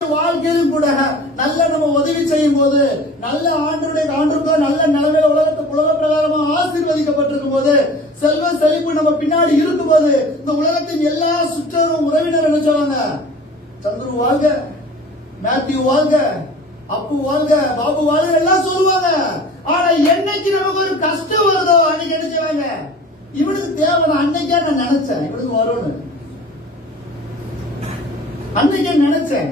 வாழ்க்கையிலும் கூட நல்ல நம்ம உதவி செய்யும் போது நல்ல ஆண்டுக்கு நல்ல நிலைமையில உலக பிரகாரமா ஆசீர்வதிக்கப்பட்டிருக்கும் போது செல்வ செழிப்பு நம்ம பின்னாடி இருக்கும் போது இந்த உலகத்தின் எல்லா சுற்றரும் உறவினர் நினைச்சவங்க சந்துரு வாழ்க, மேத்யூ வாழ்க, அப்பு வாழ்க, பாபு வாழ்க எல்லாம் சொல்லுவாங்க. ஆனா என்னைக்கு நமக்கு ஒரு கஷ்டம் வருதோ அன்னைக்கு என்ன செய்வாங்க, இவனுக்கு தேவை அன்னைக்கே நான் நினைச்சேன் இவனுக்கு வரும்னு அன்னைக்கே நினைச்சேன்.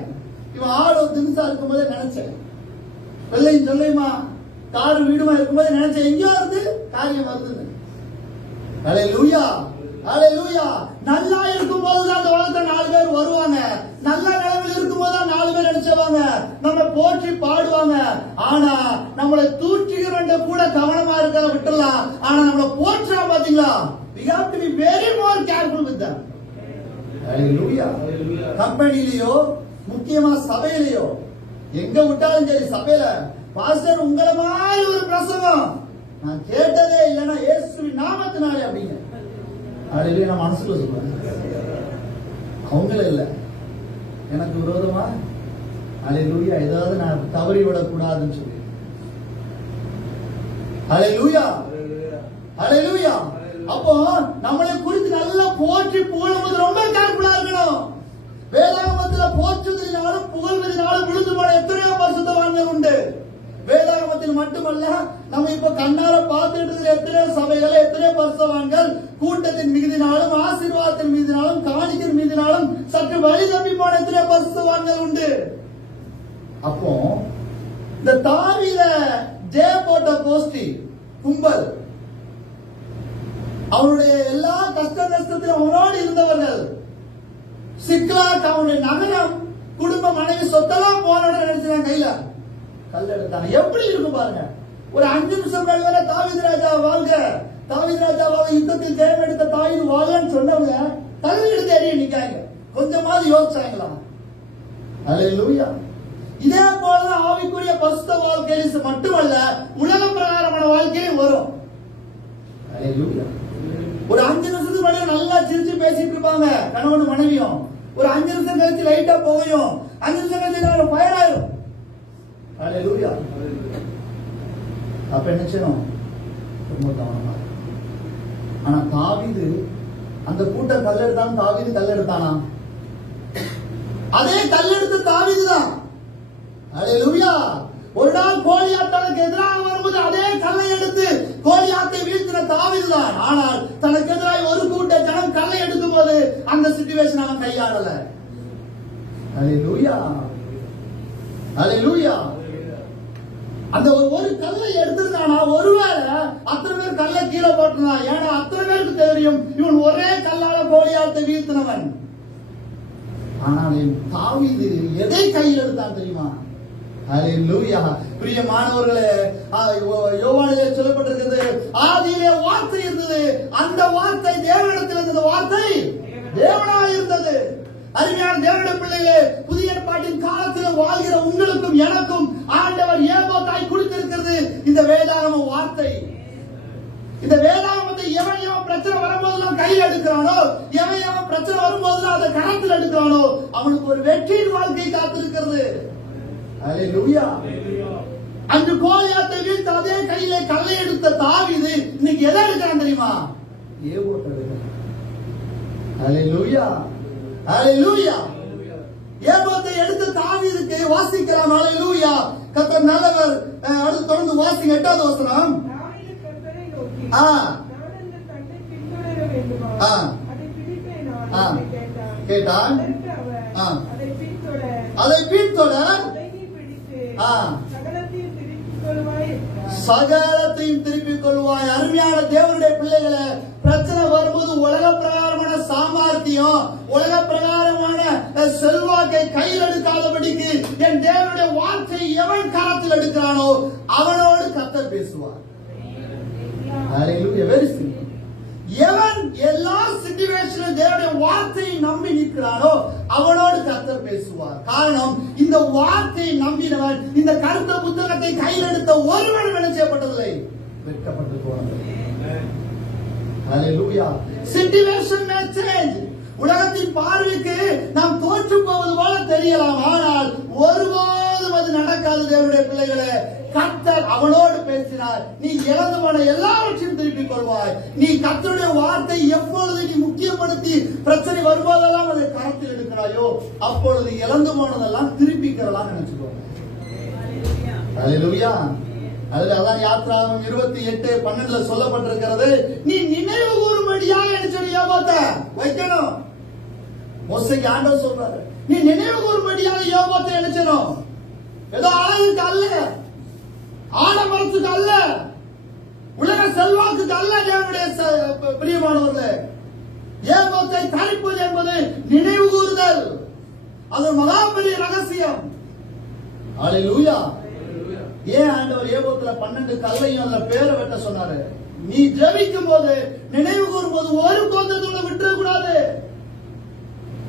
இவன் ஆளோ தினசா இருக்கும் போதே நினைச்சேன், வெள்ளையும் சொல்லையுமா காரு வீடுமா இருக்கும் போது நினைச்சேன் எங்கேயோ இருந்து காரியம் வருது. ஹல்லேலூயா, ஹல்லேலூயா. நல்லா இருக்கும் போதுதான் அந்த உலகத்துல 4 பேர் வருவாங்க. நல்ல நிலைமையில் இருக்கும் போதுதான் 4 பேர் நினைச்சவாங்க நம்மளை போற்றி பாடுவாங்க. ஆனா நம்மளை தூற்றுகிறவங்க கூட கவனமா இருக்க விட்டுலாம். ஆனா நம்மளை போற்றா பாத்தீங்களா, we have to be very more careful with them. ஹல்லேலூயா. கம்பெனிலயோ முக்கியமா சபையிலயோ எங்க விட்டாலும் சரி, சபையில பாஸ்டர் உங்களை மாதிரி ஒரு பிரசங்கம் நான் கேட்டதே இல்லைன்னா இயேசுவின் நாமத்தினாலே அப்படிங்க. ஹல்லேலூயா. நான் மனசுல சொல்றேன், அவங்கள இல்ல எனக்கு விரோதமா ஹல்லேலூயா ஏதாவது நான் தவறி விடக்கூடாதுன்னு சொல்லி. ஹல்லேலூயா, ஹல்லேலூயா. அப்போ நம்மளை குறித்து நல்லா போற்றி புகழும்போது ரொம்ப கேர்ஃபுல்லா இருக்கணும். வேதாகமத்துல போற்றுவதனாலும் புகழ்வதனாலும் விழுந்து போன எத்தனையோ பரிசுத்தவான்கள் உண்டு. வேதாகமத்தில் மட்டுமல்ல, நம்ம இப்ப கண்ணார பார்த்துட்டு எத்தனையோ சபைகள், எத்தனையோ பரிசுத்தவான்கள் கூட்டத்தின் மீதினாலும் ஆசீர்வாதத்தின் மீதினாலும் காணிக்கின் மீதினாலும் சற்று வழி தப்பி போன எத்தனையோ பரிசுத்தவான்கள் உண்டு. அப்போ இந்த தாவீத ஜெய போட்ட கோஷ்டி கும்பல், அவனுடைய எல்லா கஷ்ட நஷ்டத்திலும் அவனோடு இருந்தவர்கள், சிக்லாக் அவனுடைய நகரம், குடும்ப மனைவி சொத்தெல்லாம் போனோட நினைச்சாங்க, கையில கல் எடுத்தாங்க. எப்படி இருக்கும் பாருங்க. ஒரு 5 நிமிஷம் வரை தாவீது ராஜா வாழ்க, தாவீது ராஜாவாக யுத்தத்தில் ஜெயம் எடுத்த தாவீது வாழ்கன்னு சொன்னவங்க கல் எடுத்து எறிய நிக்காங்க. கொஞ்சமாவது யோசிச்சாங்களா? ஹல்லேலூயா. இதே போலதான் ஆவிக்குரிய பரிசுத்த வாழ்க்கையில மட்டுமல்ல, உலக பிரகாரமான வாழ்க்கையும் வரும். ஹல்லேலூயா. ஒரு 5 நிமிஷத்துக்கு முன்னாடி நல்லா சிரிச்சு பேசிட்டு இருப்பாங்க கணவன் மனைவியும். ஒரு 5 நிமிஷம் கழிச்சு லைட்டா போகும், 5 நிமிஷம் கழிச்சு ஃபயர் ஆயிரும். ஹல்லேலூயா. அப்ப என்ன செய்யணும்? ரொம்ப கவனமா. ஆனா தாவீது அந்த கூட்டம் கல் எடுத்தான், தாவீது கல் எடுத்தானா? அதே கல் எடுத்து தாவீது தான். ஹல்லேலூயா. ஒரு நாள் கோலியாத் தனக்கு எதிராக வரும்போது அதே கல்லை எடுத்து கோலியாத்தை வீழ்த்தின தாவீது தான். ஆனால் தனக்கு எதிராக ஒரு கூட்ட ஜனம் கல்லை எடுக்கும் போது அந்த சிச்சுவேஷன் அவன் கையாளல. ஹல்லேலூயா, ஹல்லேலூயா. அந்த ஒரு கல்லை எடுத்திருந்தானா ஒருவேளை அத்தனை பேர் கல்லை கீழே போட்டுருந்தான். ஏன்னா அத்தனை பேருக்கு தெரியும் இவன் ஒரே கல்லால கோலியாத்தை வீழ்த்தினவன். ஆனால் தாவீது எதை கையில் எடுத்தான் தெரியுமா? ஹல்லேலூயா. பிரியமானவர்களே, யோவானிலே சொல்லப்பட்டிருக்கிறது, ஆதியிலே வார்த்தை இருந்தது, அந்த வார்த்தை தேவனிடத்தில் இருந்தது, வார்த்தை தேவனாய் இருந்தது. அருமையான தேவனுடைய பிள்ளைகளே, புதிய ஏற்பாட்டின் காலத்தில் வாழ்கிற உங்களுக்கும் எனக்கும் ஆண்டவர் ஏபோத்தாய் கொடுத்திருக்கிறது இந்த வேதாகம வார்த்தை. இந்த வேதாகமத்தை எவன் பிரச்சனை வரும்போதெல்லாம் கையில் எடுக்கிறானோ, எவன் பிரச்சனை வரும்போதெல்லாம் அதை கணத்தில் எடுக்கிறானோ அவனுக்கு ஒரு வெற்றியின் வாழ்க்கை காத்திருக்கிறது. ஹல்லேலூயா. அன்று கோலியாத்தை வீழ்த்த அதே கையிலே கல்லை எடுத்த தாவீது இன்னைக்கு எதை எடுக்கிறான் தெரியுமா? ஏபோத்தை எடுக்கிறான். ஹல்லேலூயா, ஹல்லேலூயா. ஏபோத்தை எடுத்த தாவீதுக்கு வாசிக்கலாம். ஹல்லேலூயா. கர்த்தர் நல்லவர். அடுத்து தொடர்ந்து வாசிங்க 8வது வசனம். கேட்டான், அதை பின்தொடர், சகலத்தையும் திருப்பிக் கொள்வாய். அருமையான தேவனுடைய பிள்ளைகளை, பிரச்சனை வரும்போது உலக பிரகாரமான சாமர்த்தியம், உலக பிரகாரமான செல்வாக்கை கையில் எடுக்காதபடிக்கு என் தேவனுடைய வார்த்தை எவன் காலத்தில் எடுக்கிறானோ அவனோடு கர்த்தர் பேசுவார். Very simple. எவன் எல்லா சிச்சுவேஷனும் தேவனுடைய வார்த்தையை நம்பி நிற்கிறானோ அவனோடு கர்த்தர் பேசுவார். காரணம், இந்த வார்த்தையை நம்பினவன் இந்த கருத்த புத்தகத்தை கையில் எடுத்த ஒருவன் என்ன செய்யப்பட்டதில்லை, வெட்கப்பட்டு போனதில்லை. ஹல்லேலூயா. Situation may change. உலகத்தின் பார்வைக்கு நாம் தோற்று போவது போல தெரியலாம், ஆனால் தேவனுடைய பிள்ளைகளே, கர்த்தர் அவனோடு பேசினார். நீ இழந்து போன எல்லாவற்றையும் திருப்பிக் கொள்வாய். நீ கர்த்தருடைய வார்த்தை எப்பொழுது நீ முக்கியப்படுத்தி பிரச்சனை வரும்போதெல்லாம் அதை கரத்தில் எடுக்கிறாயோ அப்பொழுது இழந்து போனதெல்லாம் திருப்பிக்கிறலாம் நினைச்சுக்கோ. அல்லேலூயா. அதான் யாத்ராகமம் 28:12 சொல்லப்பட்டிருக்கிறது. நீ நினைவு கூறும்படியா யோபோத்த வைக்கணும். மோசேக்கு ஆண்டவர் சொல்றாரு, நீ நினைவு கூறும்படியாக யோபோத்தை நினைச்சணும். ஏதோ அழகுக்கு அல்ல, ஆடம்பரத்துக்கு அல்ல, உலக செல்வாக்குக்கு அல்ல. தேவனுடைய பிரியமானவர்களே, யோபோத்தை தரிப்பது என்பது நினைவு கூறுதல். அது மகா பெரிய ரகசியம். அல்லேலூயா. ஏன் ஆண்டவர் யோபோத்துல 12 கல்லையும் அதுல பேரை வெட்ட சொன்னாரு? நீ ஜெபிக்கும் போது, நினைவு கூறும் போது ஒரு கோத்திரத்தை விட்டுற கூடாது.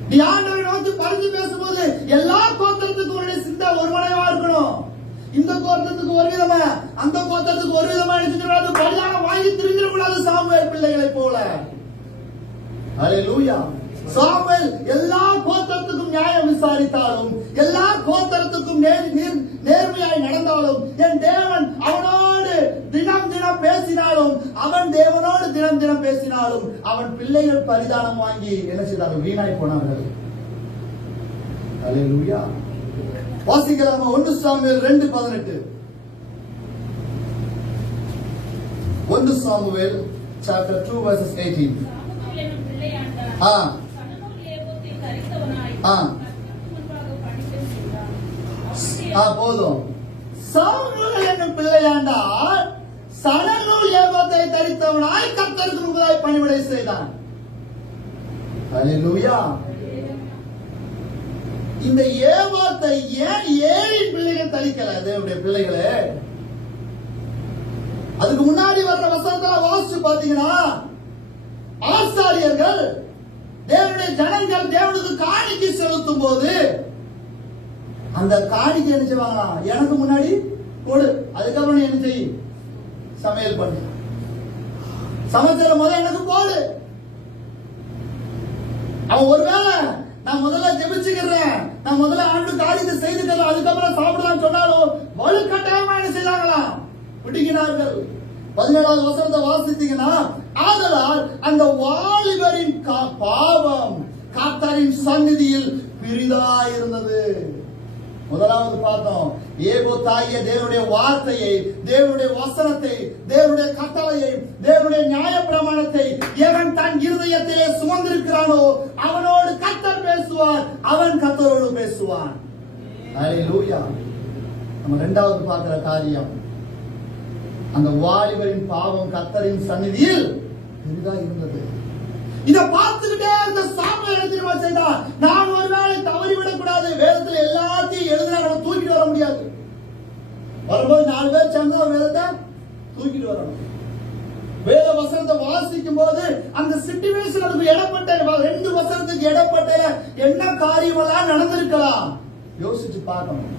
நீ ஆண்டவரை நோக்கி பரிந்து பேசும்போது எல்லா கோத்திரத்துக்கும் உன்னுடைய சிந்தை ஒருமனைவா இருக்கணும். இந்த கோத்திரத்துக்கு ஒரு விதமா, அந்த கோத்திரத்துக்கு ஒரு விதமா எடுத்துக்கூடாது. பரிதான வாங்கி திரிஞ்சிடக்கூடாது சாமுவேல் பிள்ளைகளை போல. அல்லேலூயா. சாமுவேல் எல்லா கோத்திரத்துக்கும் நியாயம் விசாரித்தாலும், எல்லா கோத்திரத்துக்கும் நேர்மையாய் நடந்தாலும், என் தேவன் அவனோடு தினம் தினம் பேசினாலும், அவன் தேவனோடு தினம் தினம் பேசினாலும், அவன் பிள்ளைகள் பரிதானம் வாங்கி என்ன செய்தார்கள்? வீணாய் போனார்கள். அல்லேலூயா. வாசிக்கலாமா? 1 சாமுவேல் 2:18. 1 Samuel chapter 2 verses 18. போதும். சாமுவேல் என்னும் பிள்ளையாண்டார் சணநூல் ஏபோத்தை தரித்தவனாய் கர்த்தருக்கு முன்பதாய் பணிவிடை செய்தான். அல்லேலூயா. இந்த ஏபோத்தை ஏன் 7 பிள்ளைகள் தரிக்கல? தேவனுடைய பிள்ளைகளே, அதுக்கு முன்னாடி வர்ற வசனத்தை வாசிச்சு பாத்தீங்கன்னா, ஆசாரியர்கள் தேவனுடைய ஜனங்கள் தேவனுக்கு காணிக்கை செலுத்தும் போது அந்த காணிக்கை என்ன செய்வாங்க? எனக்கு முன்னாடி கொடு, அதுக்கப்புறம் என்ன செய்? சமையல் பண்ணு. சமைச்சத முதல்ல எனக்கு போடு. அவன் ஒருவேளை நான் முதல்ல ஜெபிச்சுக்கிறேன், நான் முதல்ல ஆண்டு காரியத்தை செய்துக்கிறேன், அதுக்கப்புறம் சாப்பிடலாம் சொன்னாலும் வலுக்கட்டாயமா என்ன செய்தாங்களாம்? பிடிக்கிறார்கள். 17வது வசனத்தை வாசித்தீங்கன்னா, ஆதலால் அந்த வாலிபரின் பாவம் கர்த்தரின் சந்நிதியில் பெரிதாயிருந்தது. முதலாவது பார்த்தோம், ஏபோத்தாகிய தேவனுடைய வார்த்தையை, தேவனுடைய வசனத்தை, தேவனுடைய கட்டளையை, தேவனுடைய நியாயப்பிரமாணத்தை எவன் தன் இருதயத்திலே சுமந்திருக்கிறானோ அவனோடு கர்த்தர் பேசுவார், அவன் கர்த்தரோடு பேசுவான். அல்லேலூயா. நம்ம இரண்டாவது பார்க்கிற காரியம், அந்த வாலிபரின் பாவம் கர்த்தரின் சந்நிதியில் பெரிதா இருந்தது. இத பார்த்துக்கிட்டே இருந்த சாமுவேல் என்ன செய்தான்? நான் ஒருவேளை தவறிவிடக் கூடாது. வேதத்தில் எல்லாத்தையும் எழுதினா நம்ம தூக்கிட்டு வர முடியாது. வரும்போது 4 பேர் சேர்ந்தா வேதத்தை தூக்கிட்டு வரணும். வேத வசனத்தை வாசிக்கும் போது அந்த சிச்சுவேஷனுக்கு இடப்பட்ட 2 வசனத்துக்கு இடப்பட்ட என்ன காரியம் எல்லாம் நடந்திருக்கலாம் யோசிச்சு பார்க்கணும்.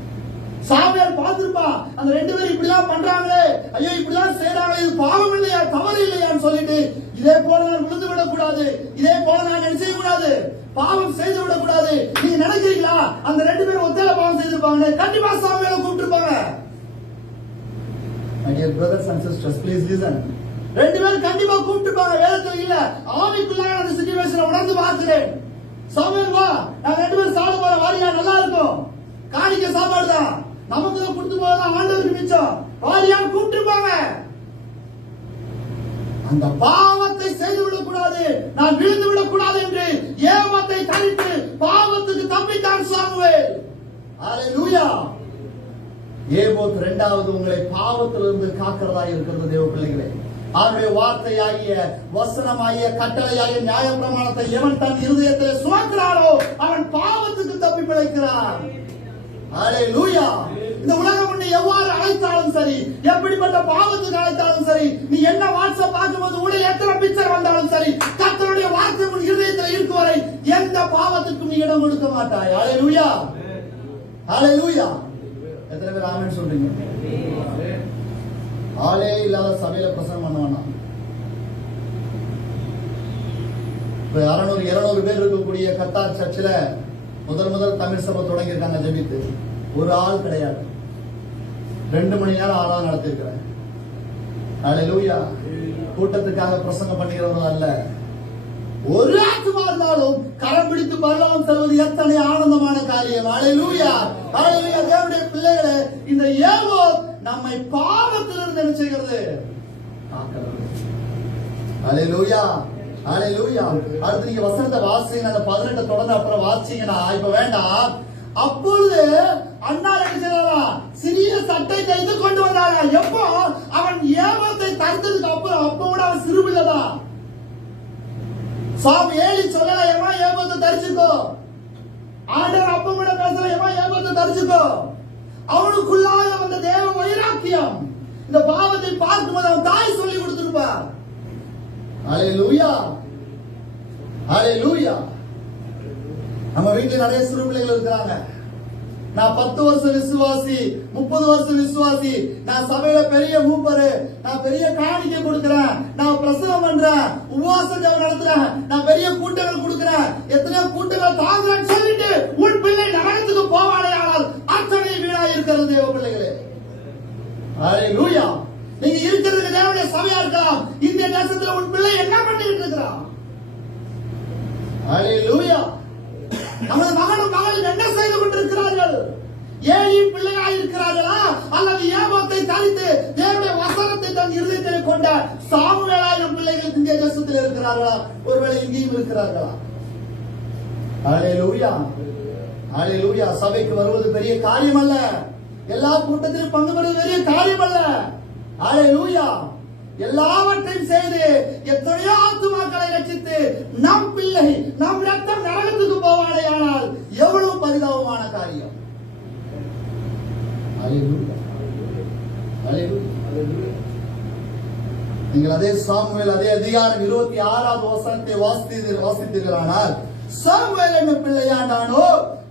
சாமுவேல் பார்த்திருப்பா, அந்த 2 பேரும் இப்படிதான் பண்றாங்களே, ஐயோ இப்படிதான் செய்யறாங்க, இது பாவம் இல்லையா, தவறு இல்லையான்னு சொல்லிட்டு, இதே போல நான் விழுந்து விடக்கூடாது, இதே போல நான் என்ன செய்யக்கூடாது, பாவம் செய்து விடக்கூடாது. நீங்க நினைக்கிறீங்களா அந்த 2 பேரும் ஒத்தையில பாவம் செய்திருப்பாங்க? கண்டிப்பா சாமுவேலை கூப்பிட்டுருப்பாங்க. My dear brothers and sisters, please listen. 2 பேரும் கண்டிப்பா கூப்பிட்டுருப்பாங்க. வேதத்துல இல்ல, ஆவிக்குள்ளாக அந்த சிச்சுவேஷனை உணர்ந்து பார்க்கிறேன். சாமுவேல் வா, நான் 2 பேரும் சாப்பிட போற வாரியா, நல்லா இருக்கும், காணிக்க சாப்பாடு தான், நமக்கு தான் கொடுத்து போதான் ஆண்டவருக்கு மிச்சம், வாரியான்னு கூப்பிட்டுருப்பாங்க. அந்த பாவத்தை செய்து விடக்கூடாது, நான் விழுந்து விடக்கூடாது என்று ஏபோத்தை தரித்து பாவத்துக்கு தப்பித்தான் சாமுவேல். அல்லேலூயா. ஏபோத் 2வது உங்களை பாவத்திலிருந்து காக்கிறதா இருக்கிறது. தேவ பிள்ளைகளே, அவருடைய வார்த்தையாகிய, வசனமாகிய, கட்டளையாகிய நியாயப்பிரமாணத்தை எவன் தன் இருதயத்தில் சுமக்கிறானோ அவன் பாவத்துக்கு தப்பி பிழைக்கிறான். அல்லேலூயா. இந்த உலகம் உன்னை எவ்வாறு அழைத்தாலும் சரி, எப்படிப்பட்ட பாவத்துக்கு அழைத்தாலும் சரி, நீ என்ன வாட்ஸ்அப் பார்க்கும்போது உடைய எத்தனை பிக்சர் வந்தாலும் சரி, கர்த்தருடைய வார்த்தை உன் இருதயத்தில் இருக்கும் வரை எந்த பாவத்துக்கும் நீ இடம் கொடுக்க மாட்டாய். அல்லேலூயா. அல்லேலூயா. எத்தனை பேர் ஆமென் சொல்றீங்க? ஆளே இல்லாத சபையில பிரசங்கம் பண்ணுவானா? 600-700 பேர் இருக்கக்கூடிய கத்தார் சர்ச்சில் முதல் தமிழ் சபை தொடங்கி இருக்காங்க. ஜெபித்து ஒரு ஆள் கிடையாது. 2 மணி நேரம் ஆராதனை நடத்திருக்கிறேன். ஹல்லேலூயா. கூட்டத்துக்காக பிரசங்கம் பண்ணுகிறவங்க அல்ல. ஒரு ஆத்மா இருந்தாலும் கரம் பிடித்து பரலோகம் செல்வது எத்தனை ஆனந்தமான காரியம். ஹல்லேலூயா. ஹல்லேலூயா. தேவனுடைய பிள்ளைகளே, இந்த ஏவோ நம்மை பாவத்திலிருந்து என்ன செய்கிறது? ஹல்லேலூயா. ஹல்லேலூயா. அடுத்து நீங்க வசனத்தை வாசிங்க, அந்த 18 தொடர்ந்து அப்புறம் வாசிங்கன்னா இப்ப வேண்டாம். அப்பொழுது அண்ணா என்ன செய்யறா? சிறிய சட்டை தைத்து கொண்டு வந்தாரா? எப்போ? அவன் ஏவத்தை தடுத்ததுக்கு அப்புறம். அப்ப கூட அவன் சிறுபிள்ளதான். ஏலி சொல்லல, ஏமா ஏவத்தை தரிச்சுக்கோ. ஆண்டவர் அப்ப கூட பேசல, ஏமா ஏவத்தை தரிச்சுக்கோ. அவனுக்குள்ளாக வந்த தேவ வைராக்கியம், இந்த பாவத்தை பார்க்கும்போது அவன் தாய் சொல்லி கொடுத்திருப்பா. ஹல்லேலூயா. ஹல்லேலூயா. நம்ம வீட்டுல நிறைய சிறு பிள்ளைகள் இருக்கிறாங்க. நான் 10 வருஷம் விசுவாசி, 30 வருஷம் விசுவாசி, நான் சபையில பெரிய மூப்பரு, நான் பெரிய காணிக்கை கொடுக்கிறேன், நான் பிரசவம் பண்றேன், உபவாச ஜெபம் நடத்துறேன், நான் பெரிய கூட்டங்கள் கொடுக்கிறேன், எத்தனையோ கூட்டங்கள் தாங்குறேன்னு சொல்லிட்டு உன் பிள்ளை நரகத்துக்கு போவானே, ஆனால் அத்தனை வீணா இருக்கிறது தேவ பிள்ளைகளே. ஹல்லேலூயா. நீங்க இருக்கிறதுக்கு தேவனுடைய சபையா இருக்கலாம். இந்திய தேசத்துல உன் பிள்ளை என்ன பண்ணிட்டு இருக்கிறான்? ஹல்லேலூயா. நமது மகனும் மகளும் என்ன செய்து கொண்டிருக்கிறார்கள்? ஏழின் பிள்ளைகளாக இருக்கிறார்களா, அல்லது ஏவத்தை தரித்து தேவனுடைய வசனத்தை தன் இருதயத்தில் கொண்ட சாமுவேலாயிரம் பிள்ளைகள் இந்திய தேசத்தில் இருக்கிறார்களா? ஒருவேளை இங்கேயும் இருக்கிறார்களா? ஹல்லேலூயா. ஹல்லேலூயா. சபைக்கு வருவது பெரிய காரியம் அல்ல. எல்லா கூட்டத்திலும் பங்கு பெறுவது பெரிய காரியம் அல்ல. ஹல்லேலூயா. எல்லாவற்றையும் செய்து எத்தனையோ ஆத்துமாக்களை ரட்சித்து நம் பிள்ளை, நம் ரத்தம் நரகத்துக்கு போவானே, ஆனால் எவ்வளவு பரிதாபமான காரியம். நீங்கள் அதே சாமுவேல் அதே அதிகாரம் 26வது வசனத்தை வாசித்தீர்களானால், சாமுவேல் என்ன பிள்ளையாண்டானோ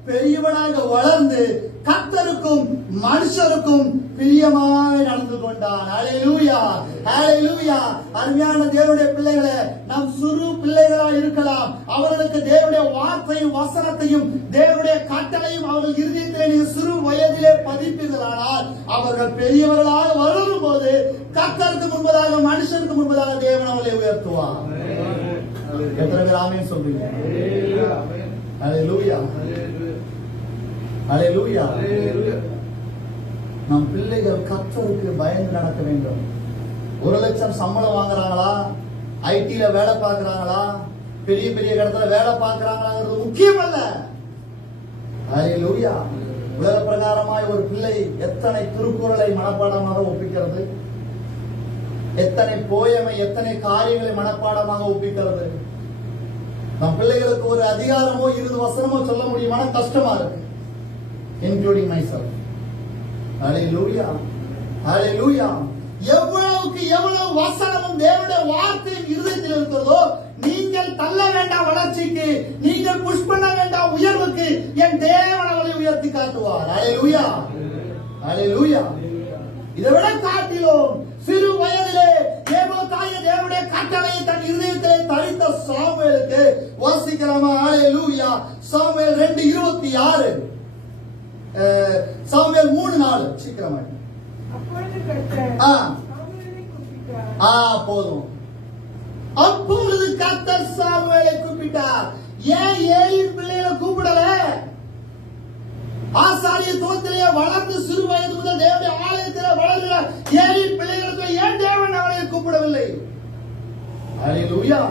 பெரியவனாக வளர்ந்து கர்த்தருக்கும் மனுஷருக்கும் பிரியமாய் நடந்து கொண்டான். ஹல்லேலூயா. ஹல்லேலூயா. அருமையான தேவனுடைய பிள்ளைகளே, நாம் சிறு பிள்ளைகளா இருக்கலாம். அவர்களுக்கு தேவனுடைய வார்த்தையும் வசனத்தையும் தேவனுடைய கட்டளையும் அவர்கள் இருதயத்திலே நீங்கள் சிறு வயதிலே பதிப்பீர்களானால், அவர்கள் பெரியவர்களாக வளரும் போது கர்த்தருக்கு முன்பதாக மனுஷனுக்கு முன்பதாக தேவன் அவர்களை உயர்த்துவார். எத்தனை பேர் ஆமென் சொல்றீங்க? ஹல்லேலூயா. ஹல்லேலூயா. நம் பிள்ளைகள் கர்த்தருக்கு பயந்து நடக்க வேண்டும். 1 லட்சம் சம்பளம் வாங்குறாங்களா, ஐடில வேலை பார்க்கறாங்களா, பெரிய பெரிய இடத்துல வேலை பார்க்கறாங்களாங்கிறது முக்கியம் அல்ல. ஹல்லேலூயா. உலக பிரகாரமாய் ஒரு பிள்ளை எத்தனை திருக்குறளை மனப்பாடமாக ஒப்பிக்கிறது, எத்தனை போயமை, எத்தனை காரியங்களை மனப்பாடமாக ஒப்பிக்கிறது. நம் பிள்ளைகளுக்கு ஒரு அதிகாரமோ 20 வசனமோ சொல்ல முடியுமான கஷ்டமா இருக்கு. including myself. ஹல்லேலூயா. ஹல்லேலூயா. எவ்வளவுக்கு எவ்வளவு வசனமும் தேவனுடைய வார்த்தையின் இருதயத்தில் இருக்கிறதோ, நீங்கள் தள்ள வேண்டாம் வளர்ச்சிக்கு, நீங்கள் புஷ் பண்ண வேண்டாம் உயர்வுக்கு, என் தேவன் அவளை உயர்த்தி காட்டுவார். ஹல்லேலூயா. ஹல்லேலூயா. இதை விட காட்டிலும் சிறு வயதிலே தேவதாய தேவனுடைய கட்டளையை தன் இருதயத்திலே தரித்த சாமுவேலுக்கு வாசிக்கலாமா? ஹல்லேலூயா. Samuel 2:26, Samuel 3:4. சீக்கிரமா போதும். அப்பொழுது கர்த்தர் சாமுவேலை கூப்பிட்டார். ஏன் ஏலியின் பிள்ளைகளை கூப்பிடல? ஆசாரிய தோத்திலே வளர்ந்து சிறு வயது முதல் தேவனுடைய ஆலயத்திலே வளர்கிற ஏலியின் பிள்ளைகளுக்கு ஏன் தேவன் அவளை கூப்பிடவில்லை? ஹல்லேலூயா.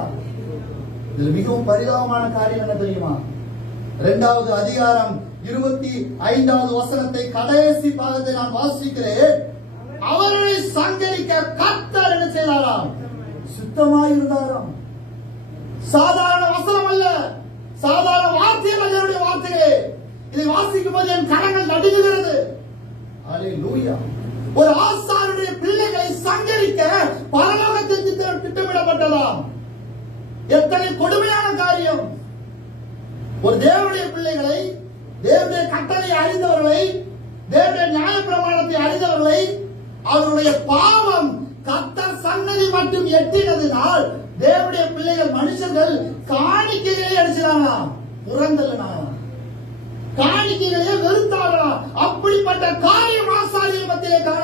இது மிகவும் பரிதாபமான காரியம் என்ன தெரியுமா? 2வது அதிகாரம் 25வது வசனத்தை கடைசி பாகத்தை நான் வாசிக்கிறேன். அவர்களை சங்கரிக்க கர்த்தர் என்ன செய்தாராம்? சுத்தமாயிருந்தாராம். சாதாரண வசனம் அல்ல, சாதாரண வார்த்தைகள் தேவனுடைய வார்த்தைகளே. இதை வாசிக்கும் போது என் கரங்கள் நடுங்குகிறது. ஹல்லேலூயா. ஒரு ஆசாரியனுடைய பிள்ளைகளை சங்கரிக்க பரலோகத்தில் திட்டமிடப்பட்டதாம். எத்தனை கொடுமையான காரியம்! ஒரு தேவனுடைய பிள்ளைகளை, தேவனுடைய கட்டளை அறிந்தவர்களை, தேவனுடைய நியாய பிரமாணத்தை அறிந்தவர்களை, அவருடைய பாவம் கர்த்தர் சன்னதி மட்டும் எட்டினதினால் தேவனுடைய பிள்ளைகள் மனுஷர்கள் காணிக்கைகளை அடிச்சாங்களாம், புறந்தள்ளனாங்களாம், காணிக்கைகளே வெறுத்தார்களாம். அப்படிப்பட்ட காரியம் ஆசாரியர் மத்தியிலே காண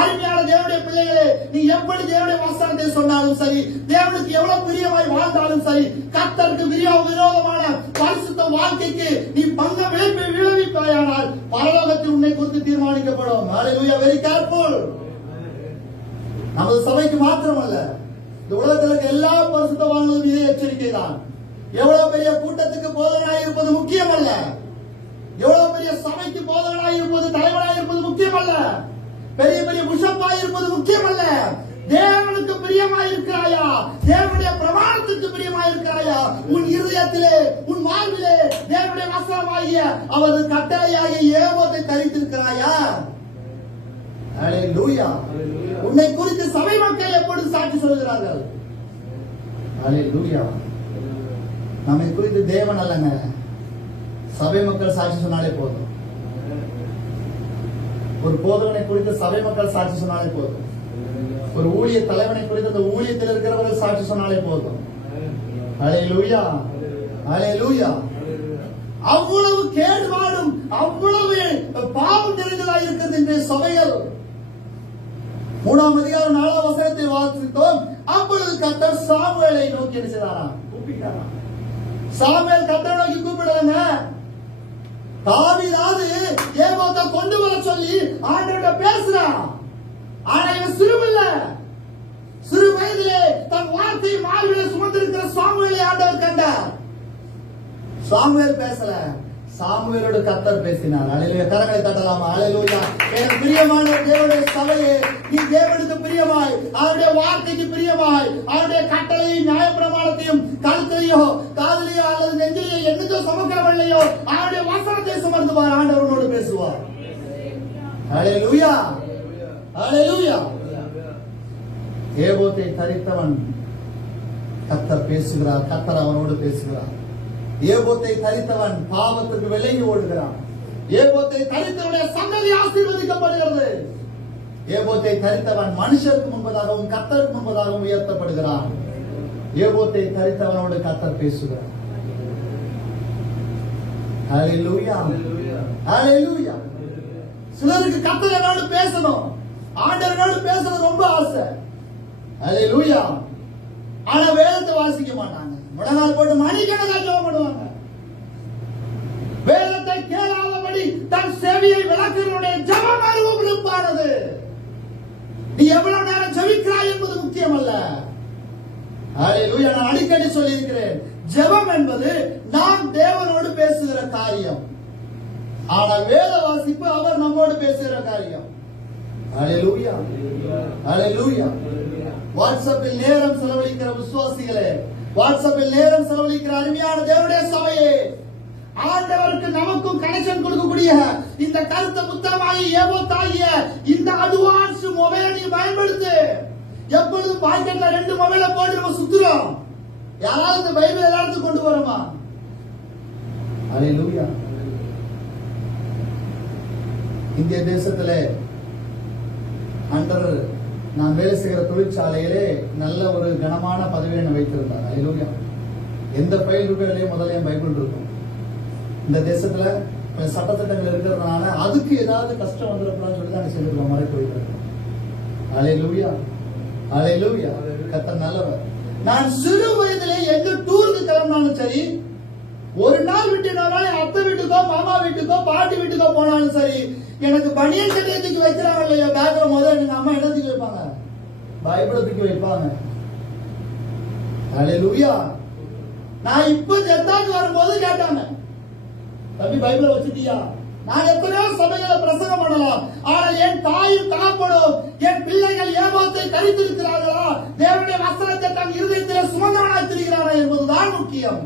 அருமையான தேவனுடைய பிள்ளைகளே, நீ எப்படி தேவனுடைய வசனத்தை சொன்னாலும் சரி, தேவனுக்கு எவ்வளவு பிரியமாய் வாழ்ந்தாலும் சரி, கர்த்தருக்கு விரோதமான பரிசுத்த வாழ்க்கைக்கு நீ பங்கம் விளைவிப்பாயானால் பரலோகத்தில் உன்னை குறித்து தீர்மானிக்கப்படும். ஹல்லேலூயா. Very careful. நமது சபைக்கு மாத்திரமல்ல, இந்த உலகத்தில் இருக்க எல்லா பரிசுத்தவான்களும் இதே எச்சரிக்கை தான். எவ்வளவு பெரிய கூட்டத்துக்கு போதகனாய் இருப்பது முக்கியமல்ல, எவ்வளவு பெரிய சபைக்கு போதகனாய் இருப்பது, தலைவனாய் இருப்பது முக்கியமல்ல, பெரிய பெரிய புஷப்பாய் இருப்பது முக்கியமல்ல. தேவனுக்கு பிரியமாய் இருக்கிறாயா? தேவனுடைய பிரமாணத்துக்கு பிரியமாய் இருக்கிறாயா? உன் இருதயத்திலே, உன் வாழ்விலே தேவனுடைய வசனமாகிய அவரது கட்டளையாகிய ஏவோத்தை தரித்திருக்கிறாயா? ஹல்லேலூயா. உன்னை குறித்து சபை மக்கள் எப்படி சாட்சி சொல்கிறார்கள்? ஹல்லேலூயா. நம்மை குறித்து தேவன் அல்லங்க, சபை மக்கள் சாட்சி சொன்னாலே போதும். ஒரு போதகனை குறித்து சபை மக்கள் சாட்சி சொன்னாலே போதும். ஒரு ஊழிய தலைவனை குறித்து அந்த ஊழியத்தில் இருக்கிறவர்கள் சாட்சி சொன்னாலே போதும். ஹல்லேலூயா. ஹல்லேலூயா. அவ்வளவு கேடுபாடும் அவ்வளவு பாவம் நிறைந்ததாக இருக்கிறது இந்த சபைகள். 3ஆம் அதிகாரம் 4ஆம் வசனத்தை வாசித்தோம். அப்பொழுது கர்த்தர் சாமுவேலை நோக்கி என்ன செய்தாராம்? கூப்பிட்டாராம். சாமுவேல் கர்த்தரை நோக்கி கூப்பிடுறாங்க. தாவீது ஏபோத்தை கொண்டு வர சொல்லி ஆண்டவர்கிட்ட பேசுறான். ஆனா இவன் சிறுமில்ல, சிறு வயதிலே தன் வார்த்தையை மார்பிலே சுமந்திருக்கிற சாமுவேலை ஆண்டவர் கண்டார். சாமுவேல் பேசல, சாமுவேலோடு கர்த்தர் பேசினார். ஹல்லேலூயா. கரங்களை தட்டலாமா? ஹல்லேலூயா. எனக்கு பிரியமான தேவனுடைய சபையே, நீ தேவனுக்கு பிரியமாய், அவருடைய வார்த்தைக்கு பிரியமாய், அவருடைய கட்டளையும் நியாயப்பிரமாணத்தையும் கழுத்தையோ காதலியோ அல்லது நெஞ்சிலையோ என்னதோ சுமக்கிறவர்களையோ அவருடைய வசனத்தை சுமந்து பார், ஆண்டவரோடு பேசுவார். ஹல்லேலூயா. ஹல்லேலூயா. ஏபோத்தை தரித்தவன் கர்த்தர் பேசுகிறார், கர்த்தர் அவனோடு பேசுகிறார். ஏபோத்தை தரித்தவன் பாவத்துக்கு விலகி ஓடுகிறான். ஏபோத்தை தரித்தவனுடைய சந்ததி ஆசீர்வதிக்கப்படுகிறது. ஏபோத்தை தரித்தவன் மனுஷருக்கு முன்பதாகவும் கர்த்தருக்கு முன்பதாகவும் உயர்த்தப்படுகிறான். ஏபோத்தை தரித்தவனோடு கர்த்தர் பேசுகிறார். ஹல்லேலூயா. ஹல்லேலூயா. சிலருக்கு கர்த்தர் என்னோடு பேசணும், ஆண்டவரோடு பேசணும் ரொம்ப ஆசை. ஹல்லேலூயா. ஆனா வேதத்தை வாசிக்க மாட்டாங்க. முடங்கால் போட்டு மணிக்கணக்காக ஜெபம் பண்ணுவாங்க. வேதத்தை கேளாதபடி தன் செவியை விளக்குகிறவனுடைய ஜெபம் அருவருப்பானது. நீ எவ்வளவு நேரம் ஜெபிக்கிறாய் என்பது முக்கியம் அல்ல. ஹல்லேலூயா. நான் அடிக்கடி சொல்லி இருக்கிறேன், ஜெபம் என்பது நாம் தேவனோடு பேசுகிற காரியம். ஆனால் வேத வாசிப்பு அவர் நம்மோடு பேசுகிற காரியம். ஹல்லேலூயா. ஹல்லேலூயா. வாட்ஸ்அப்பில் நேரம் செலவழிக்கிற விசுவாசிகளே, வாட்ஸ்அப்பில் நேரம் செலவழிக்கிற அருமையான தேவனுடைய சபையே, ஆண்டவருக்கு நமக்கும் கனெக்ஷன் கொடுக்கக்கூடிய இந்த கருத்த புத்தகமாகி ஏபோத்தாகிய இந்த அட்வான்ஸ் மொபைலை நீ பயன்படுத்து. எப்பொழுதும் பாக்கெட்ல 2 மொபைலை போட்டு நம்ம சுத்துறோம். யாராவது இந்த பைபிள் எல்லாத்துக்கும் கொண்டு வரோமா? ஹல்லேலூயா. இந்திய தேசத்திலே அண்டர் நான் வேலை செய்கிற தொழிற்சாலையிலே நல்ல ஒரு கனமான பதவியை வைத்திருந்தாங்க. ஹல்லேலூயா. எந்த ஃபைல் இருக்கிறதுலே முதல்ல என் பைபிள் இருக்கும். இந்த தேசத்துல சட்டத்திட்டங்கள் இருக்கிறதுனால அதுக்கு ஏதாவது கஷ்டம் வந்துடக்கூடாதுன்னு சொல்லி தான் சொல்லிருக்கோம், மறை போயிருக்கோம். ஹல்லேலூயா. ஹல்லேலூயா. கர்த்தர் நல்லவர். நான் சிறு வயதிலே எங்க டூருக்கு கிளம்பினாலும் சரி, ஒரு நாள் விட்டு நாள் அத்தை வீட்டுக்கோ மாமா வீட்டுக்கோ பாட்டி வீட்டுக்கோ போனாலும் சரி, எனக்கு பனியன் சட்டையை தூக்கி வைக்கிறாங்க இல்லையா பேக்ல, முதல்ல எங்க அம்மா என்ன தூக்கி வைப்பாங்க? பைபிளை தூக்கி வைப்பாங்க. ஹல்லேலூயா. நான் இப்ப ஜெத்தாக்கு வரும்போது கேட்டாங்க, தம்பி பைபிளை வச்சுட்டியா? நான் எத்தனையோ சபைகளை பிரசங்கம் பண்ணலாம், ஆனால் என் தாயும் தகப்பனும் என் பிள்ளைகள் ஏபோத்தை கரித்திருக்கிறார்களா, தேவனுடைய வசனத்தை தன் இருதயத்தில் சுமந்தவனாய் திரிகிறாரா என்பதுதான் முக்கியம்.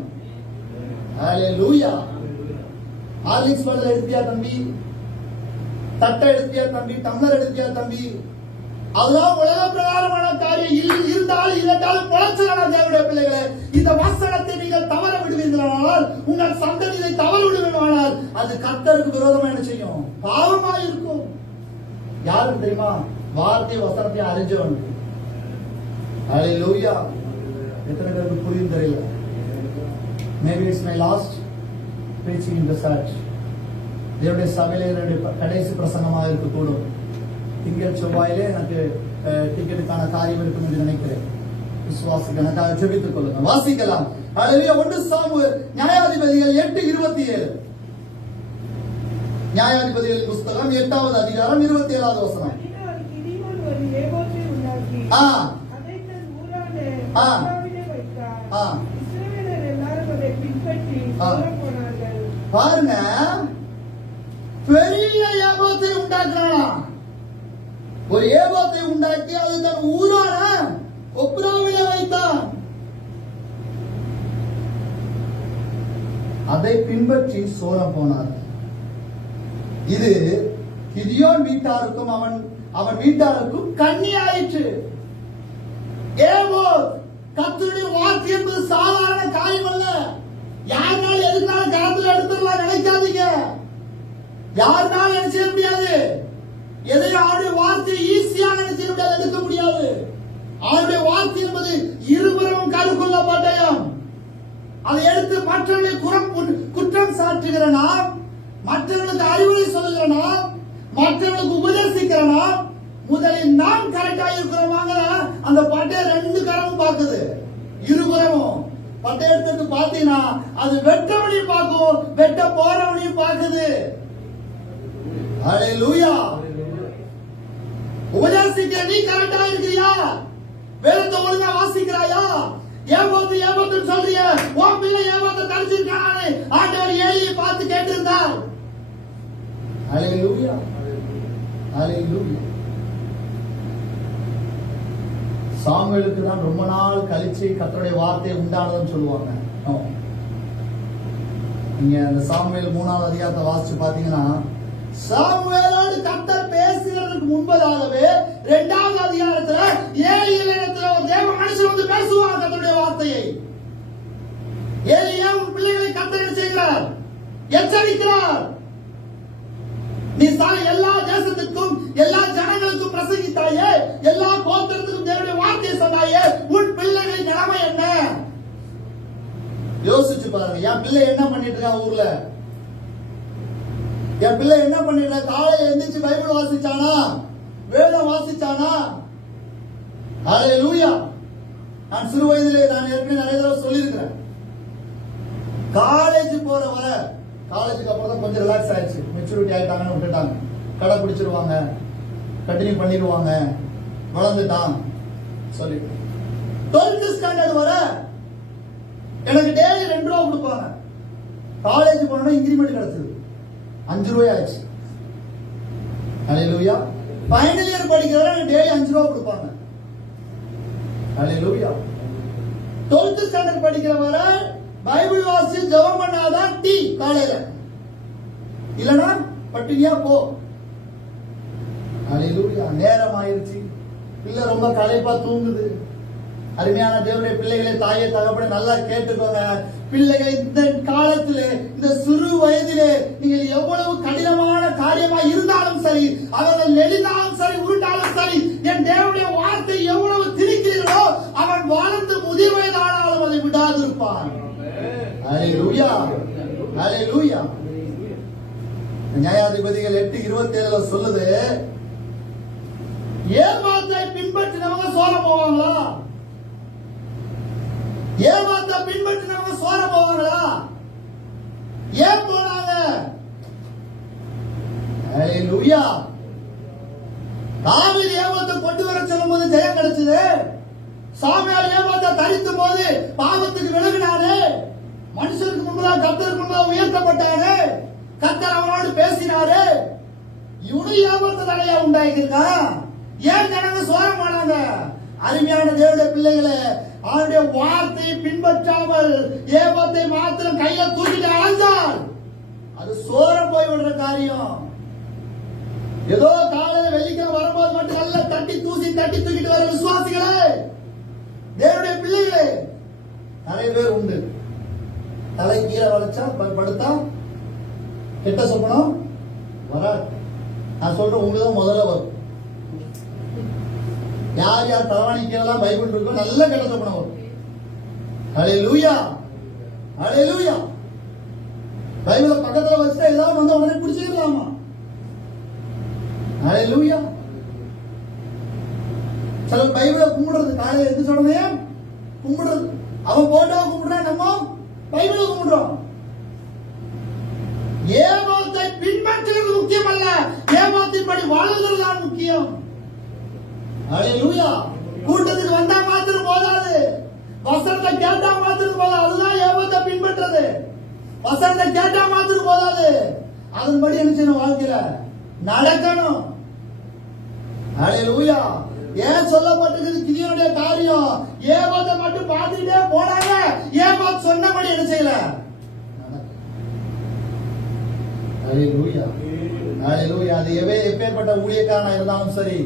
ஹல்லேலூயா. ஹார்லிக்ஸ் பாட்டில் எடுத்தியா தம்பி? தட்டை எடுத்தியா தம்பி? டம்ளர் எடுத்தியா தம்பி? அதெல்லாம் உலக பிரகாரமான காரியம். இருந்தாலும் இரண்டாலும் பொழைச்சலான தேவனுடைய பிள்ளைகளே, இந்த வசனத்தை நீங்கள் தவற விடுவீர்களானால், உங்கள் சந்ததி இதை தவற விடுவீர்களானால், அது கர்த்தருக்கு விரோதமா என்ன செய்யும்? பாவமாக இருக்கும். யாருக்கு தெரியுமா? வார்த்தை வசனத்தை அறிஞ்சவன். ஹல்லேலூயா. எத்தனை பேருக்கு புரியும் தெரியல. Maybe it's my last preaching in the church. தேவனுடைய சபையிலே கடைசி பிரசங்கமாக இருக்கக்கூடும். திங்கள் செவ்வாயிலே எனக்கு டிக்கெட்டுக்கான காரியம் இருக்கும் என்று நினைக்கிறேன். விசுவாசிக்க எனக்காக ஜெபித்துக் கொள்ளுங்க. வாசிக்கலாம். ஹல்லேலூயா. 1 சாமுவேல் நியாயாதிபதிகள் 8:27. நியாயாதிபதிகள் புத்தகம் 8வது அதிகாரம் 27வது வசனம். பாருங்க, பெரிய ஏபோத்தை உண்டாக்குறானா. ஒரு ஏபோத்தை உண்டாக்கி அது தன் ஊரான ஒப்ராவிலே வைத்தான். அதை பின்பற்றி சோரம் போனார். இது கிதியோன் வீட்டாருக்கும் அவன் வீட்டாருக்கும் கண்ணி ஆயிற்று. ஏபோத் கர்த்தருடைய வார்த்தை என்பது சாதாரண காரியம் அல்ல. யாருனாலும் எதுனாலும் கரத்துல எடுத்துடலாம் நினைக்காதீங்க. யாருனாலும் என்ன செய்ய முடியாது. எதையும் அவருடைய வார்த்தையை ஈஸியாக என்ன செய்ய முடியாது, எடுக்க முடியாது. அவருடைய வார்த்தை என்பது இருபுறமும் கருக்குள்ள பட்டயம். அதை எடுத்து மற்றவர்களை குற்றம் சாட்டுகிற நாம், மற்றவர்களுக்கு அறிவுரை சொல்லுகிற நாம், மற்றவர்களுக்கு உபதேசிக்கிற நாம், முதலில் நாம் கரெக்டா இருக்கிறோமாங்க. அந்த பட்டயம் 2 கரமும் பார்க்குது. இருபுறமும் பட்டயத்துக்கு பாத்தீங்கன்னா அது வெட்டவனையும் பார்க்கும், வெட்ட போறவனையும் பார்க்குது. ஹல்லேலூயா. உபதேசிக்க நீ கரெக்டா இருக்கிறியா? வேதத்தை ஒழுங்கா வாசிக்கிறாயா? ஏபோத்து சொல்றிய உன் பிள்ளை ஏபோத்தை தரிச்சிருக்கானே ஆண்டவர் ஏலியை பார்த்து கேட்டிருந்தார். ஹல்லேலூயா. ஹல்லேலூயா. சாமுவேலுக்கு தான் ரொம்ப நாள் கழிச்சு கர்த்தருடைய வார்த்தை உண்டானதுன்னு சொல்லுவாங்க. நீங்க அந்த சாமுவேல் 3வது அதிகாரத்தை வாசிச்சு பாத்தீங்கன்னா, சாமுவேலோடு கர்த்தர் பேசுகிறதுக்கு முன்பதாகவே 2வது அதிகாரத்துல ஏலியினிடத்துல ஒரு தேவ மனுஷன் வந்து பேசுவாங்க கர்த்தருடைய வார்த்தையை. ஏலியா உன் பிள்ளைகளை கர்த்தர் செய்கிறார், எச்சரிக்கிறார். நீ எல்லா தேசத்துக்கும் எல்லா ஜனங்களுக்கும் பிரசங்கித்தாயே, எல்லா கோத்திரத்துக்கும் தேவனுடைய வார்த்தையை சொன்னாயே, உன் பிள்ளைகளின் நிலைமை என்ன? யோசிச்சு பாருங்க. என் பிள்ளை என்ன பண்ணிட்டு இருக்கா ஊர்ல? என் பிள்ளை என்ன பண்ணிட்டு காலையில எந்திரிச்சு பைபிள் வாசிச்சானா? வேதம் வாசிச்சானா? ஹல்லேலூயா. நான் சிறு வயதிலே நான் ஏற்கனவே நிறைய தடவை சொல்லியிருக்கிறேன். காலேஜ் போற வர, காலேஜுக்கு அப்புறம் தான் கொஞ்சம் ரிலாக்ஸ் ஆயிடுச்சு, மெச்சூரிட்டி ஆயிட்டாங்கன்னு விட்டுட்டாங்க. கடை பிடிச்சிருவாங்க, கண்டினியூ பண்ணிடுவாங்க, வளர்ந்துட்டான் சொல்லி 12th ஸ்டாண்டர்ட் வர எனக்கு டெய்லி 2 ரூபா கொடுப்பாங்க. காலேஜ் போனோம்னா இன்கிரிமெண்ட் கிடைச்சது 5 ரூபாய் ஆச்சு. ஹல்லேலூயா. ஃபைனல் இயர் படிக்கிறவரை எனக்கு டெய்லி 5 ரூபா கொடுப்பாங்க. ஹல்லேலூயா. 12th ஸ்டாண்டர்ட் படிக்கிறவரை பைபிள் வாசி ஜெபம் பண்ணாதான் டீ காலையில, இல்லனா பட்டினியா போ. ஹல்லேலூயா. நேரம் ஆயிருச்சு, பிள்ளை ரொம்ப களைப்பா தூங்குது. அருமையான தேவனுடைய பிள்ளைகளை, தாயை தகப்பனை நல்லா கேட்டுக்கோங்க. பிள்ளைகள் இந்த காலத்திலே, இந்த சிறு வயதிலே நீங்கள் எவ்வளவு கடினமான காரியமா இருந்தாலும் சரி, அவர்கள் நெளிந்தாலும் சரி, உருட்டாலும் சரி, என் தேவனுடைய வார்த்தை எவ்வளவு திணிக்கிறீர்களோ அவன் வாழ்ந்து முதிர் வயதானாலும் அதை விடாது இருப்பான். ஹல்லேலூயா. ஹல்லேலூயா. நியாயாதிபதிகள் 8:27 சொல்லுது, ஏமாத்தை பின்பற்றினவங்க சோர போவாங்களா? ஏமாத்தை பின்பற்றினவங்க சோர போவாங்களா? ஏன் போனாங்க? ஹல்லேலூயா. தாவீது ஏமாத்தை கொண்டு வர சொல்லும் போது ஜெயம் கிடைச்சது. சாமுவேல் ஏமாத்தை தரித்தும் போது பாவத்துக்கு விலகினாரு. மனுஷருக்கு முன்பதாக கர்த்தருக்கு முன்பதாக உயர்த்தப்பட்டாரு. கர்த்தர் அவனோடு பேசினாரு. இவனும் ஏமாத்த தடையா உண்டாயிருக்கா? ஏன் ஜனங்க சோரம் போனாங்க? அருமையான தேவனுடைய பிள்ளைகளை, அவருடைய வார்த்தையை பின்பற்றாமல் ஏபத்தை மாத்திரம் கையில தூக்கிட்டு அழைந்தால் அது சோரம் போய் விடுற காரியம். ஏதோ காலையில வெள்ளிக்கிழமை வரும்போது மட்டும் நல்லா தட்டி தூக்கிட்டு வர விசுவாசிகளே, தேவனுடைய பிள்ளைகளே, நிறைய பேர் உண்டு. தலை கீழே வளைச்சா படுத்தா கெட்ட சொப்பனம் வராது. நான் சொல்றேன், உங்களுதான் முதல்ல வரும். யார் யார் தலைவாணி கீழெல்லாம் பைபிள் இருக்கோ நல்ல கெட்ட சொப்பனம் வரும். ஹல்லேலூயா. ஹல்லேலூயா. பைபிளை பக்கத்துல வச்சுட்டா ஏதாவது வந்து உடனே பிடிச்சிக்கலாமா? ஹல்லேலூயா. சில பைபிளை கும்பிடுறது காலையில எது சொல்றதே கும்பிடுறது. அவன் போட்டா கும்பிடுறான், நம்ம பைபிளை கும்பிடுறோம். ஏமாத்தை பின்பற்றுவது முக்கியம் அல்ல, ஏமாத்தின்படி வாழ்கிறது தான் முக்கியம். ஹல்லேலூயா. கூட்டத்துக்கு வந்தா மாத்திரம் போதாது, வசனத்தை கேட்டா மாத்திரம் போதாது. அதுதான் ஏமாத்தை பின்பற்றது. வசனத்தை கேட்டா மாத்திரம் போதாது, அதன்படி என்ன செய்யணும், வாழ்க்கையில நடக்கணும். ஹல்லேலூயா. ஏன் சொல்லப்பட்டிருக்குது கிதியோனுடைய காரியம்? ஏமாத்தை மட்டும் பார்த்துட்டே போனாங்க, ஏமாத்து சொன்னபடி என்ன செய்யல. ஹல்லேலூயா. ஹல்லேலூயா. அது எப்பேற்பட்ட ஊழியக்காரனா இருந்தாலும் சரி,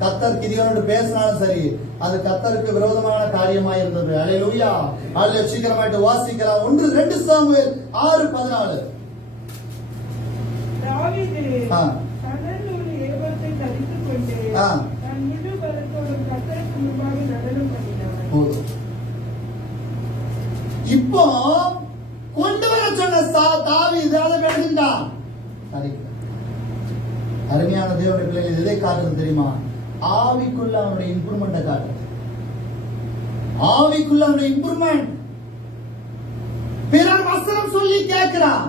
கர்த்தர் கிதியோனோடு பேசினாலும் சரி, அது கர்த்தருக்கு விரோதமான காரியமாக இருந்தது. ஹல்லேலூயா. அதுல சீக்கிரமாயிட்டு வாசிக்கலாம். 1 சாமுவேல் 6:14. தாவீது சணல் ஏபோத்தை தரித்துக் கொண்டு தன் முழு பலத்தோடு கர்த்தருக்கு முன்பாக நடனம் பண்ணினான். இப்போ கொண்டு வர சொன்ன தாவீது அதை எடுத்துட்டான். அருமையான தேவனுடைய பிள்ளைகள் எதை காட்டுறது தெரியுமா? ஆவிக்குள்ள அவனுடைய இம்ப்ரூவ்மெண்ட்டை காட்டுறது. ஆவிக்குள்ள அவனுடைய இம்ப்ரூவ்மெண்ட். பிறர் வசனம் சொல்லி கேட்கிறான்,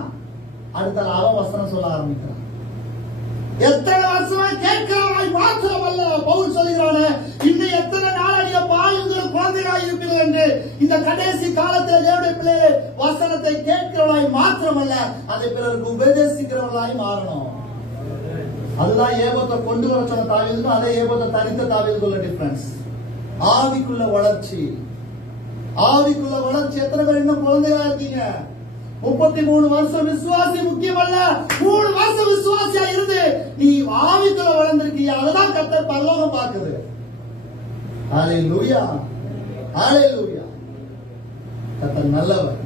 அடுத்த அவன் வசனம் சொல்ல ஆரம்பிக்கிறான். எத்தனை வருஷமா கேட்கிறாய் மாத்திரமல்ல, பவுல் சொல்லுகிறான, இன்னும் எத்தனை நாளைக்கு பாலுங்கள் குழந்தைகளாய் இருப்பீர்கள் என்று. இந்த கடைசி காலத்தில் தேவனுடைய பிள்ளைகளை வசனத்தை கேட்கிறவளாய் மாத்திரமல்ல, அதை பிறருக்கு உபதேசிக்கிறவர்களாய் மாறணும். அதுதான் ஏபோத்தை கொண்டு வர சொன்ன தாவீதுக்கும் அதே ஏபோத்தை தரித்த தாவீதுக்குள்ள டிஃபரன்ஸ். ஆவிக்குள்ள வளர்ச்சி. ஆவிக்குள்ள வளர்ச்சி. எத்தனை பேர் இன்னும் குழந்தைகளா இருக்கீங்க? 33 வருஷம் விசுவாசி முக்கியம் அல்ல, 3 வருஷம் விசுவாசியா இருந்து நீ ஆவிக்குள்ள வளர்ந்திருக்கீங்க. அதுதான் கர்த்தர் பரலோகம் பார்க்குது. ஹல்லேலூயா. ஹல்லேலூயா. கர்த்தர் நல்லவர்.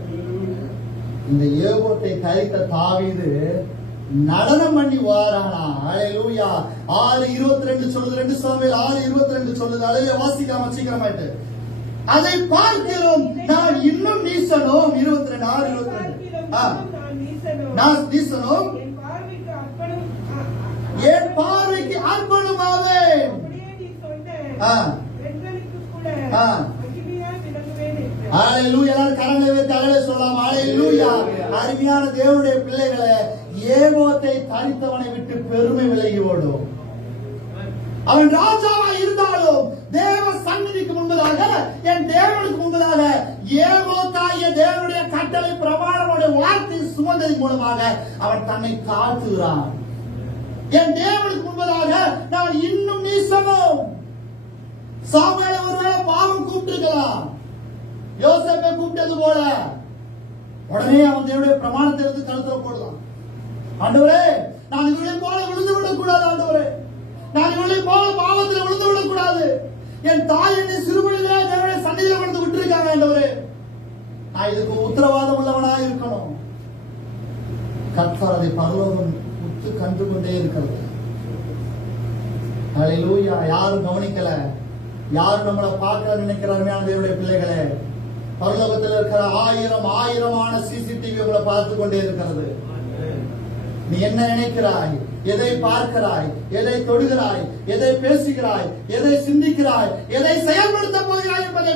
இந்த ஏபோத்தை தரித்த தாவீது நடனம் பண்ணி வாரானா. ஹல்லேலூயா. 6:22 சொல்லுது. 2 சாமுவேல் 6:22 சொல்லுது. அதையே வாசிக்காம சீக்கிரமாயிட்டு. அதை பார்க்கிறோம் நான் இன்னும் நீசனும். 22 நான் நீசனும், என் பார்வைக்கு அர்ப்பணமாவே. ஹல்லேலூயா. கரங்களை வைத்து அழகே சொல்லலாம். ஹல்லேலூயா. அருமையான தேவனுடைய பிள்ளைகளை, ஏபோத்தை தரித்தவனை விட்டு பெருமை விலகி ஓடும். அவன் ராஜாவா இருந்தாலும் தேவ சந்நிதிக்கு முன்பதாக, என் தேவனுக்கு முன்பதாக ஏபோத்தாகிய தேவனுடைய கட்டளை பிரமாணமுடைய வார்த்தை சுமந்ததின் மூலமாக அவன் தன்னை காத்துகிறான். என் தேவனுக்கு முன்பதாக நான் இன்னும் நீசனும். சாமுவேலை ஒருவேளை பாவம் கூப்பிட்டிருக்கலாம், யோசேப்பை கூப்பிட்டது போல. உடனே அவன் தேவனுடைய பிரமாணத்தை எடுத்து கழுத்துல போடலாம். ஆண்டவரே, நான் இவளை போல விழுந்து விடக்கூடாது. ஆண்டவரே, நான் இவளை போல பாவத்தில் விழுந்து விடக்கூடாது. என் தாய் என்னை சிறுமணிலே தேவனுடைய சன்னிதியில கொண்டு விட்டுருக்காங்க. ஆண்டவரே, நான் இதுக்கு உத்தரவாதம் உள்ளவனா இருக்கணும். கர்த்தர் அதை பரலோகம் உத்து கண்டு கொண்டே இருக்கிறது. ஹல்லேலூயா. யாரும் கவனிக்கல, யாரும் நம்மளை பார்க்க நினைக்கிற அருமையான தேவனுடைய பிள்ளைகளே, பரலோகத்தில் இருக்கிற 1000 சிசிடிவி உங்களை பார்த்து கொண்டே இருக்கிறது. நீ என்ன நினைக்கிறாய், எதை பார்க்கிறாய், எதை தொடுகிறாய், எதை பேசுகிறாய், எதை சிந்திக்கிறாய், எதை செயல்படுத்த போகிறாய் என்பதை